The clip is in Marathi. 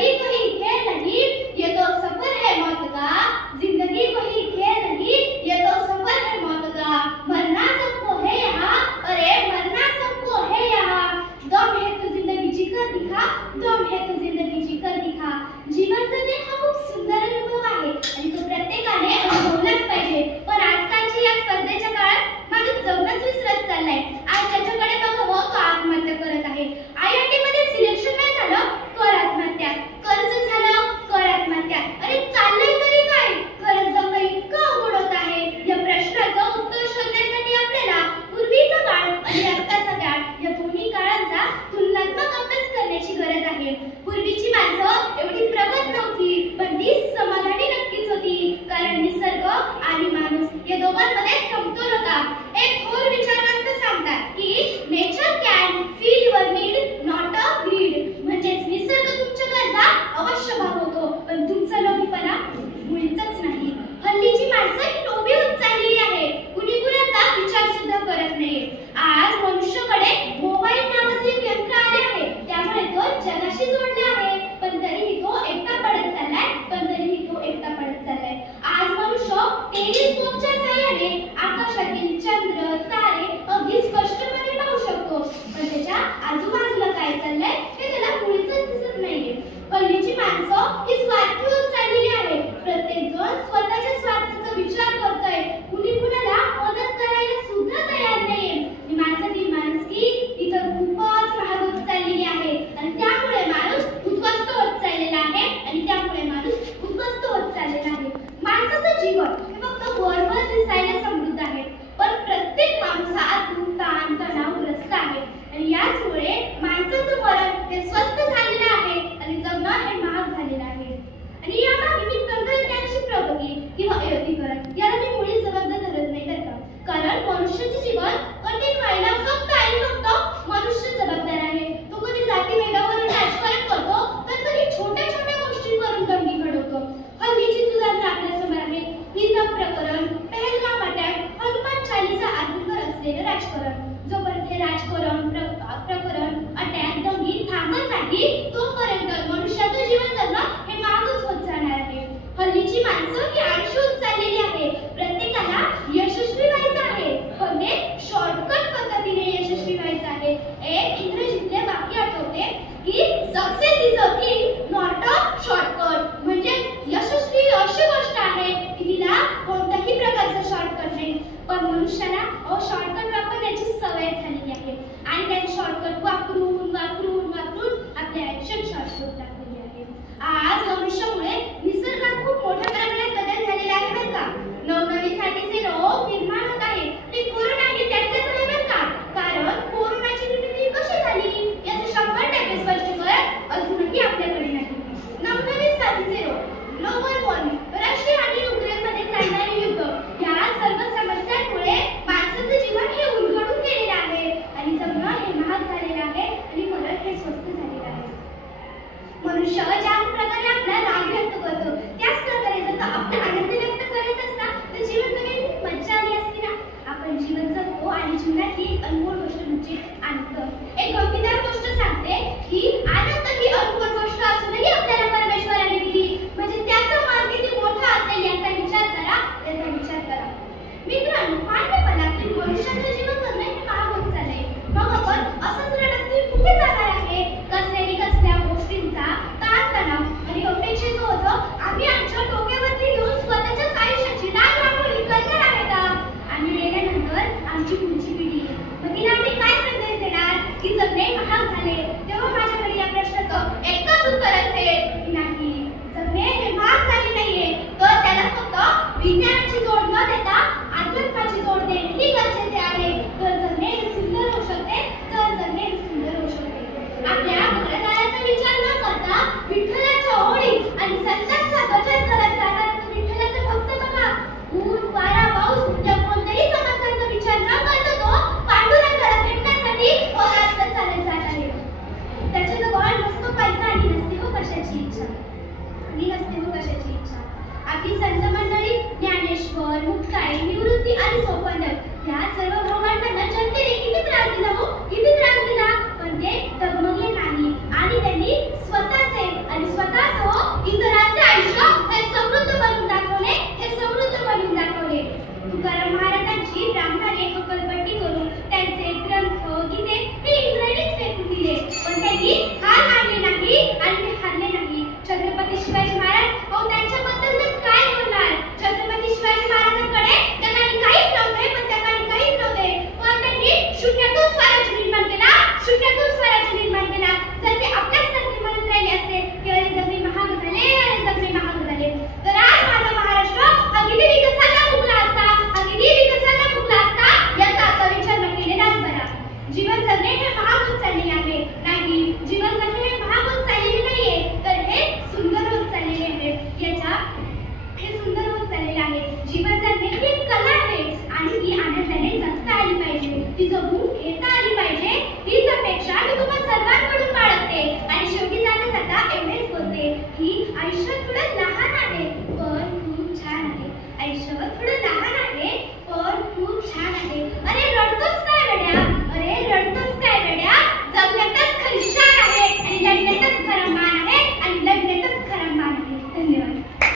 जिंदगी कोई खेल नहीं, ये तो सफर है मौत का। जिंदगी कोई खेल नहीं, ये तो सफर है मौत का। मरना सबको है यहाँ, अरे मरना सबको है यहाँ। दम है तो जिंदगी जीकर दिखा, दम है तो जिंदगी जीकर दिखा। जीवन जगणे हा खूप सुंदर अनुभव आहे आणि तो प्रत्येकाने अनुभवलाच पाहिजे। पण आजकालच्या या स्पर्धेच्या काळात माणूस जगणंच विसरत चाललाय। आज त्याच्याकडे बघावं तो आत्महत्या करत आहे। IIT मध्ये सिलेक्शन नाही झालं, कर आत्महत्या। कर्ज झालं, कर आत्महत्या। अरे चाललंय तरी काय? खरंच जगणं इतकं अवघड होत आहे। या प्रश्नाचं उत्तर शोधण्यासाठी आपल्याला पूर्वीचा काळ आणि आत्ताचा काळ या दोन्ही काळांचा तुलनात्मक अभ्यास करण्याची गरज आहे। पूर्वीची माणसं एवढी प्रगत नव्हती, पण ती समाधानी नक्कीच होती, कारण निसर्ग आणि माणूस या दोघांमध्ये समतोल होता। एक थोर विचारवंत सांगतात की nature can feel your need not a greed. म्हणजे निसर्ग तुमच्या गरजा अवश्य भागवतो, पण तुमचा लोभीपणा मुळीच नाही। हल्लीची माणसं ही लोभी होत चाललेली आहे, कुणी कुणाचा विचार सुद्धा करत नाही। आज मनुष्याकडे मोबाईल नावाचे एक यंत्र आले आहे, त्यामुळे तो जगाशी जोडला आहे, पण तरीही तो एकटा पडत चाललाय, आज मनुष्य टेलिस्कोपच्या साहाय्याने आकाशातील चंद्र तारे अगदी स्पष्टपणे पाहू शकतो, पण त्याच्या आजूबाजूला काय चाललंय हे त्याला मुळीच दिसत नाहीये। हल्लीची माणसं ही स्वार्थी होत चाललेली आहे, प्रत्येक जण स्वतःच्या स्वार्थाचा विचार करतोय, कुणी कुणाला मदत करायला सुद्धा तयार नाहीये। ही माणसातील माणुसकी इतर खूपच महाग होत चाललेली आहे, आणि त्यामुळे माणूस उद्ध्वस्त होत चाललेला आहे, माणसाचं जीवन हे फक्त वरवर दिसायला समृद्ध आहे, पण प्रत्येक माणसात ताण तणावग्रस्त आहे, आणि याचमुळे माणसाचं मरण हे स्वस्त झालेलं आहे आणि जगणं हे महाग झालेलं आहे। आणि यामागे मी तंत्रज्ञानाची प्रगती किंवा औद्योगिकरण याला मी मुळीच जबाबदार धरत नाही बरं का, कारण मनुष्याचे जीवन कठीण व्हायला फक्त आणि फक्त मनुष्य जबाबदार आहे। तो कधी जातीभेदावरून राजकारण करतो, तर कधी छोट्या छोट्या गोष्टींवरून दंगी घडवतो। हल्लीची उदाहरणं आपल्यासमोर आहेत, हिजब प्रकरण, पहलगाम अटॅक, हनुमान चालीसा आदींवर असलेलं राजकारण। जोपर्यंत हे राजकारण प्रकरण अटॅक दंगी थांबत नाही, तोपर्यंत मनुष्याचं जीवन जगणं हे महागच होत जाणार आहे। हल्लीची माणसं ही आळशी होत चाललेली आहे, प्रत्येकाला यशस्वी व्हायचं आहे, पण ते शॉर्टकट पद्धतीने यशस्वी व्हायचं आहे। एक इंग्रजीतले वाक्य आठवते की success is a thing not a shortcut. म्हणजे यशस्वी अशी गोष्ट आहे की तिला कोणत्याही प्रकारचा शॉर्टकट नाही, पण मनुष्याला शॉर्टकट वापरण्याची सवय झालेली आहे, आणि त्या शॉर्टकट वापरून आपले आयुष्य शॉर्ट होत टाकलेले आहे। आज मनुष्यामुळे निसर्गात खूप मोठ्या प्रमाणात बदल झालेला आहे बरं का। नवनवीन साथीचे रोग निर्माण होत आहे, ते कोरोना हे त्यातच आहे बरं का, कारण कोरोनाची निर्मिती कशी झाली याचे 100% स्पष्टीकरण अजूनही आपल्याकडे नाही। नवनवीन साथीचे रोग, ग्लोबल वॉर्मिंग, रशिया आणि युक्रेनमध्ये चालणारे युद्ध या सर्व समस्यांमुळे माणसाचं जीवन हे उलगडून गेलेलं आहे, आणि जगणं हे महाग झालेलं आहे, आणि मरण हे स्वस्त झालेलं आहे। मनुष्य ज्या प्रकारे आपला राग व्यक्त करतो, त्याच प्रकारे जर आपला आनंद व्यक्त करत असता तर जीवन जगण्याची मज्जा आली असती ना। आपण जीवन जगतो, आणि जीवनातली एक अनमोल गोष्ट म्हणजे आनंद। एक गमतीदार गोष्ट सांगते की आनंद ही अनमोल गोष्ट असूनही आपल्याला परमेश्वराने दिली, म्हणजे त्याचा मान किती मोठा असेल याचा विचार करा। मित्रांनो, मानवपणा की मनुष्याचं जीवन जगणं हे महाग होत चाललंय, मग आपण असंच रडत कुठे जाणार आहे? कसल्या गोष्टींचा ताणतणाव आणि अपेक्षेचं ओझं आम्ही आमच्या डोक्यावरती घेऊन स्वतःच्याच आयुष्याची रांगोळी करणार आहे का? आम्ही गेल्यानंतर आमची पुढची पिढी, मग तिला आम्ही काय संदेश देणार की जगणे महाग झाले? तेव्हा माझ्याकडे या प्रश्नाचं एकच उत्तर असेल की नाही, जगणे हे महाग झाले नाहीये, तर त्याला फक्त विज्ञानाची जोड न देता अध्यात्माची जोड देणे ही गरजेचे आहे, तर जगणे हे सुंदर होऊ शकते, आपल्या घरदाराचा विचार न करता विठ्ठलाच्या ओळी आणि संतांचा भजन करत जाणारा तो विठ्ठलाचा भक्त बघा। ऊन वारा पाऊस या कोणत्याही समस्यांचा विचार न करता तो पांडुरंगाला भेटण्यासाठी ओरात चालत जात आहे। त्याच्याजवळ नसतो पैसा आणि नसते हो कशाची इच्छा। आपली संत मंडळी ज्ञानेश्वर, मुक्ताई, निवृत्ती आणि सोपानदेव या सर्व भगवानांना जनतेने किती त्रास दिला,